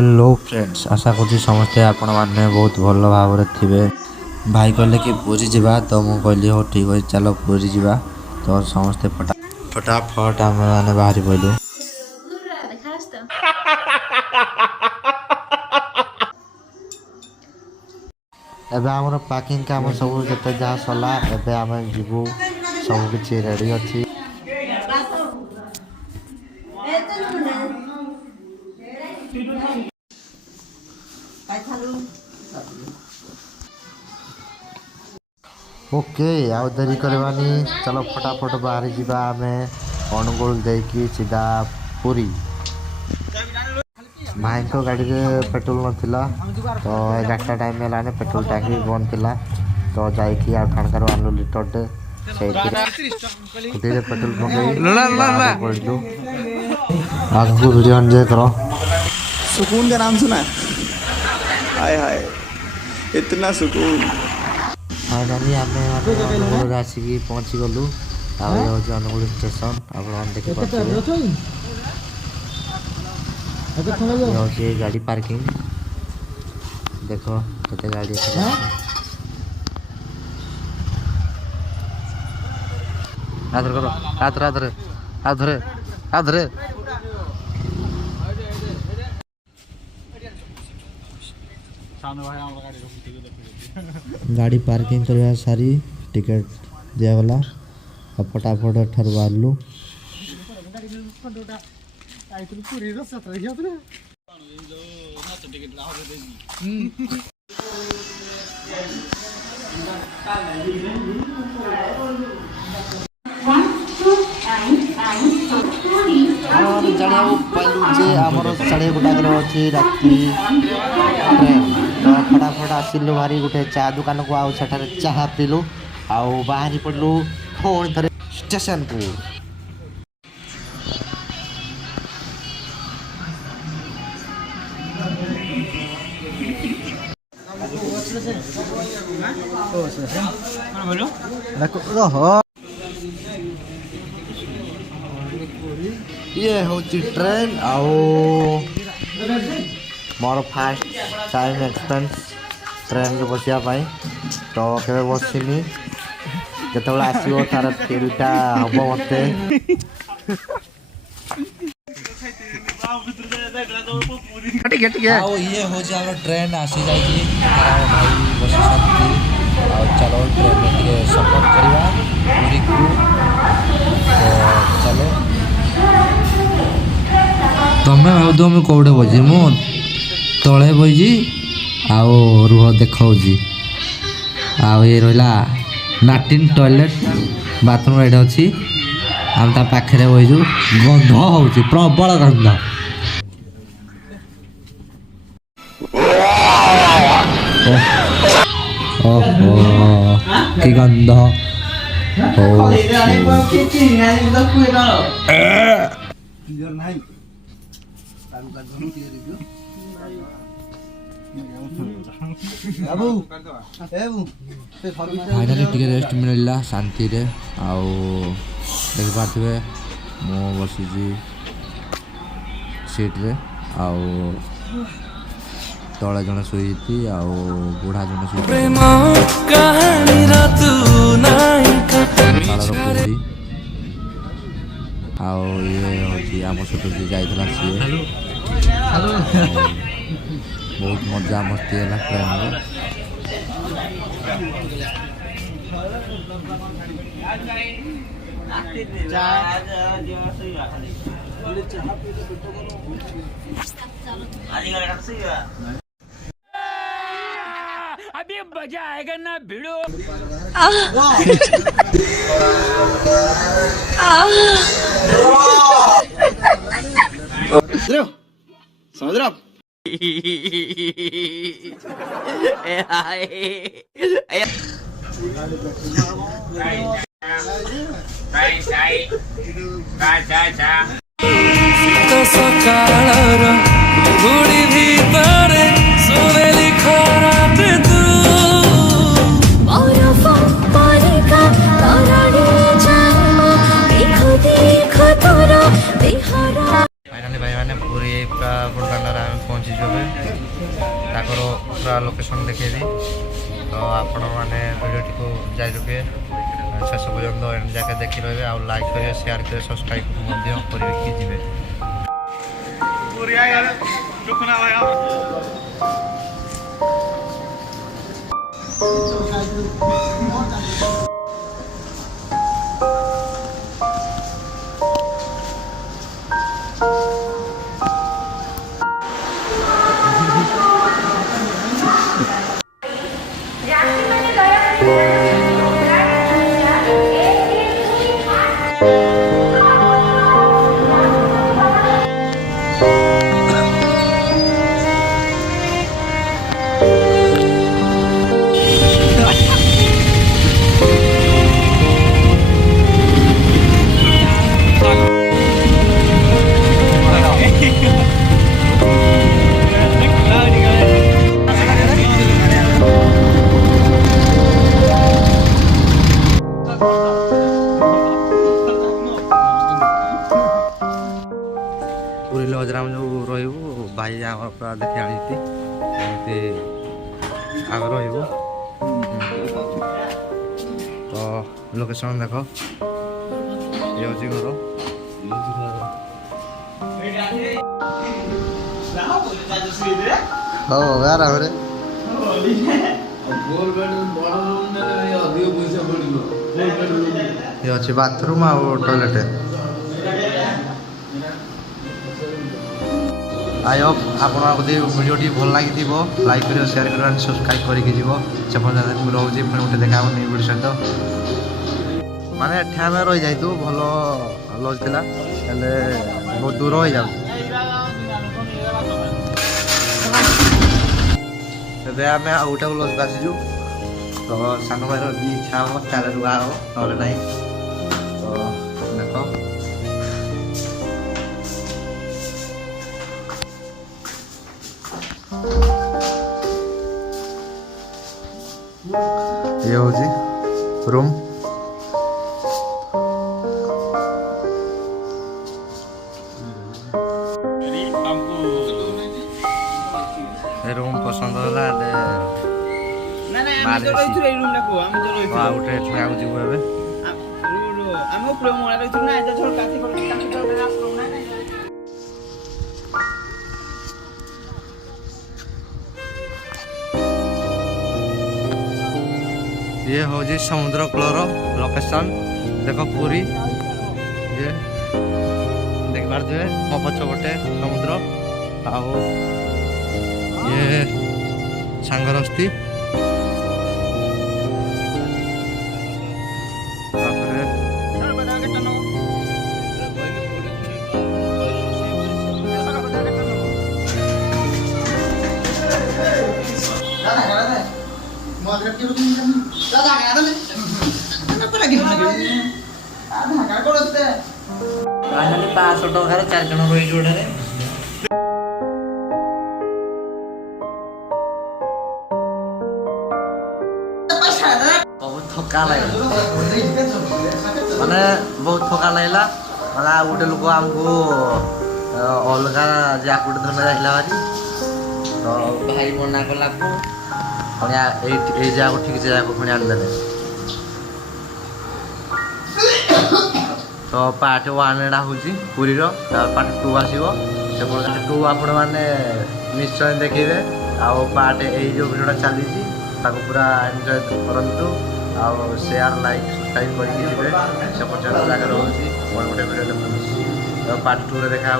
Hello friends, आशा करुँच समस्ते आपण मैंने बहुत भल भाव थे। भाई कहले कि पुरी जावा तो मुझे कहली हो ठीक है चलो पुरी जावा। तो समस्ते फटाफट आम मैंने बाहरी पड़ू। एबे आमर पैकिंग काम सब जिते जहाँ सरला एबे आम जीवु सब किसी रेडी अच्छी। ओके आउ देरी करवानी, चलो फटाफट बाहर जावा। आम अनुगुल देकी सीधा पुरी। भाई को गाड़ी में पेट्रोल नथिला तो 11टा टाइम है पेट्रोल टैंकी बंद थिला। तो जाइकी ठाणकार आनलु लिटरटे से पेट्रोल पकड़ू। आगू वीडियो एंजॉय करो। सुकून का नाम सुना? हाय हाय इतना सुकून। फाइनाली आम अनुगुल आसिक पहुँची गलु। अनुगुल स्टेशन आप देखिए गाड़ी पार्किंग देखो केते गाड़ी आधर करो आधर आधर आधर आधर गाड़ी पार्किंग करवा सारी टिकट दिगला। फटाफट ठार बाहरलु। जाना पाइलु जे आमर 1:30 अच्छी राति ट्रेन। तो फटाफट आसिलु भारी गोटे चा दुकान को आउ सेठारे चाहा पीलु आउ बाहरी पड़लु पुणी थे स्टेशन को। ये हूँ ट्रेन आओ मोर फास्ट टाइम एक्सपेरियंस ट्रेन रे बसियापाई। तो केबे बसिनी जतबेला आसीबो तार फीलटा हबो मते। आओ ये हो जे हमर ट्रेन आसी जाई छी। भाई बसी सकती आओ चलो ट्रेन में टिके सफर करवा पूरी को। तो चलो तमें भाव दो मैं कौड़े बजे मु तले बजी आओ रुह देखौजी। आओ ये रहिला नाटिन टॉयलेट बाथरूम एडे अछि। हम ता पाखरे बइजु गंध होउची प्रबल गंध। ओहो की गंध फाइनाली टिके रेस्ट मिलला शांति रे। आउ देख पाथे मो बसी सीट रे आउ तले जन शोईती आउ बुढ़ा जन शोईती आउ ये होची आम सहित जी जाइला सी बहुत मजा मस्ती है ट्रेन में। अभी मजा आएगा ना भिड़ो। समझ रहे हो? सकाळर गुडी भितरे सोनेली खरात तू बरफ परिका तरडी जाम देखो देखो तोर बिहार। फाइनली भाई माने पूरी का बुड़गंडा में पहुंची जो लोकेशन देखेबी तो आपण मैंने वीडियो को जारी रखिए शेष पर्यटन एंड जाके देखी रहे आ लाइक करेंगे शेयर करेंगे सब्सक्राइब करके जी पुरी लजरे आम जो रही भाई आम पूरा देखी आनी आग रही तो लोकेशन देख ये हूँ घर हाँ यार ये अच्छे बाथरूम आ टॉयलेट आई होप आपको भिडियोटी भल लगी लाइक कर शेयर कर सब्सक्राइब करके रोचे पुणी गोटे देखा नहीं वीडियो सहित माने ठ्या में रही जाइतु भल लज था बहुत दूर हो जाऊ आम आ गोटे लज को आसीचु तो सान भाई इच्छा हम ताले रुआ हम ना तो देख ये हूँ रूम रूम पसंद होला ये हूँ समुद्र कूलर लोकेशन देख पुरी ये देख पारे मो पछपटे समुद्र आओ ये सांगरस्ती पाँच टकर 4 जन रही जोड़े बहुत थका लगे माने बहुत थका लगला माने गोटे लोक आमको अलग जैकेट धरना जाइला भारी तो भाई मना कला पुणी जगह ठीक जगह पुणी आनदे तो पार्ट 1 एटा हूँ पुरी पार्ट 2 आसो से पार्ट 2 आपण मैंने निश्चय देखिए आउ पार्ट जो भिडियोटा चली पूरा एंजॉय करंतु आउ शेयर लाइक सब्सक्राइब करके से पर्यटन जगह रोचे गोटे भिडियो देखो पार्ट 2 देखा।